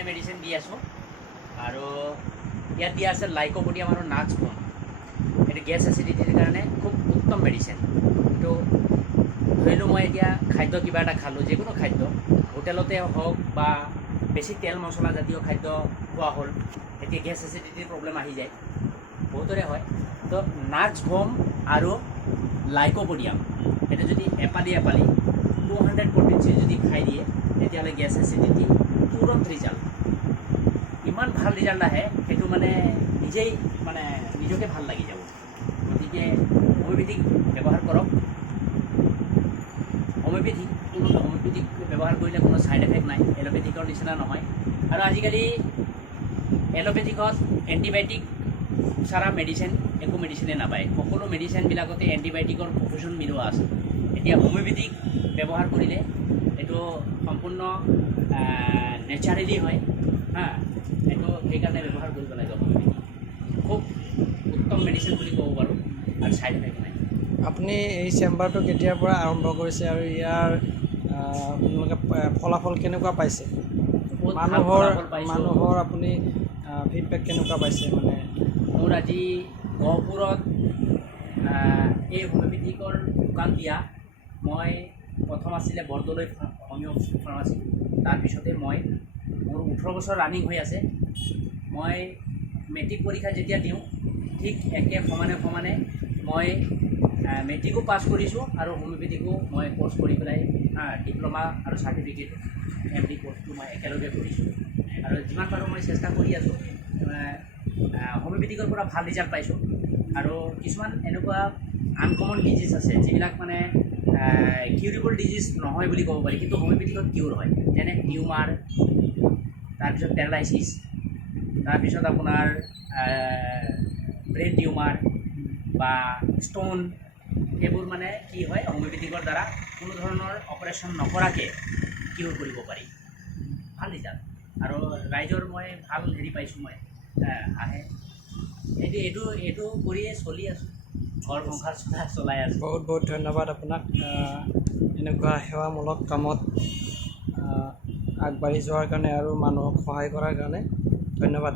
কাৰণে মেডিচিন দি আছোঁ আৰু ইয়াত দিয়া আছে লাইকোপডিয়াম আৰু নাটছ হোম। এইটো গেছ এচিডিটিৰ কাৰণে খুব উত্তম মেডিচিন। এইটো ধৰি লওঁ মই এতিয়া খাদ্য কিবা এটা খালোঁ, যিকোনো খাদ্য হোটেলতে হওক বা বেছি তেল মছলা জাতীয় খাদ্য খোৱা হ'ল, এতিয়া গেছ এচিডিটিৰ প্ৰব্লেম আহি যায়, বহুতৰে হয়। তো নাটছ হোম আৰু লাইকোপডিয়াম এইটো যদি এপালি 200 potency যদি খাই দিয়ে তেতিয়াহ'লে গেছ এচিডিটি তুৰন্ত ৰিজাল্ট, ইমান ভাল ৰিজাল্ট আহে, সেইটো মানে নিজকে ভাল লাগি যাব। গতিকে হোমিওপেথিক ব্যৱহাৰ কৰক। হোমিওপেথিক ব্যৱহাৰ কৰিলে কোনো ছাইড এফেক্ট নাই, এলোপেথিকৰ নিচিনা নহয়। আৰু আজিকালি এলোপেথিকত এণ্টিবায়'টিক চাৰা মেডিচিন একো মেডিচিনে নাপায়, সকলো মেডিচিনবিলাকতে এণ্টিবায়'টিকৰ প্ৰফেশ্যন মিলোৱা আছে। এতিয়া হোমিওপেথিক ব্যৱহাৰ কৰিলে এইটো সম্পূৰ্ণ নেচাৰেলি হয়, এইটো সেইকাৰণে ব্যৱহাৰ কৰিব লাগে। হোমিওপেথিক খুব উত্তম মেডিচিন বুলি ক'ব পাৰোঁ আৰু ছাইড এফেক্ট নাই। আপুনি এই চেম্বাৰটো কেতিয়াৰ পৰা আৰম্ভ কৰিছে আৰু ইয়াৰ আপোনালোকে ফলাফল কেনেকুৱা পাইছে? মানুহৰ আপুনি ফিডবেক কেনেকুৱা পাইছে? মানে মোৰ আজি গহপুৰত এই হোমিওপেথিকৰ দোকান দিয়া, মই প্ৰথম আছিলে বৰদলৈ হোমিও ফাৰ্মাচী, তাৰপিছতে মোৰ 18 বছৰ ৰানিং হৈ আছে। মই মেট্ৰিক পৰীক্ষা যেতিয়া দিওঁ ঠিক একে সমানে মই মেট্ৰিকো পাছ কৰিছোঁ আৰু হোমিওপেথিকো মই কোৰ্চ কৰি পেলাই ডিপ্ল'মা আৰু চাৰ্টিফিকেট MD কোৰ্চটো মই একেলগে কৰিছোঁ। আৰু যিমান পাৰোঁ মই চেষ্টা কৰি আছোঁ, হোমিওপেথিকৰ পৰা ভাল ৰিজাল্ট পাইছোঁ। আৰু কিছুমান এনেকুৱা আনকমন ডিজিজ আছে যিবিলাক মানে কিউৰেবল ডিজিজ নহয় বুলি ক'ব পাৰি, কিন্তু হোমিওপেথিকত কিউৰ হয়, যেনে টিউমাৰ, তাৰপিছত পেৰালাইচিছ, তাৰপিছত আপোনাৰ ব্ৰেইন টিউমাৰ বা ষ্ট'ন, সেইবোৰ মানে কি হয় হোমিওপেথিকৰ দ্বাৰা কোনো ধৰণৰ অপাৰেশ্যন নকৰাকৈ কিউৰ কৰিব পাৰি। ভাল ৰিজাল্ট আৰু ৰাইজৰ মই ভাল হেৰি পাইছোঁ, মই আহে এইটো কৰিয়ে চলি আছোঁ, ঘৰ সংসাৰ চলাই আছোঁ। বহুত বহুত ধন্যবাদ আপোনাক এনেকুৱা সেৱামূলক কামত আগবাঢ়ি যোৱাৰ কাৰণে আৰু মানুহক সহায় কৰাৰ কাৰণে ধন্যবাদ।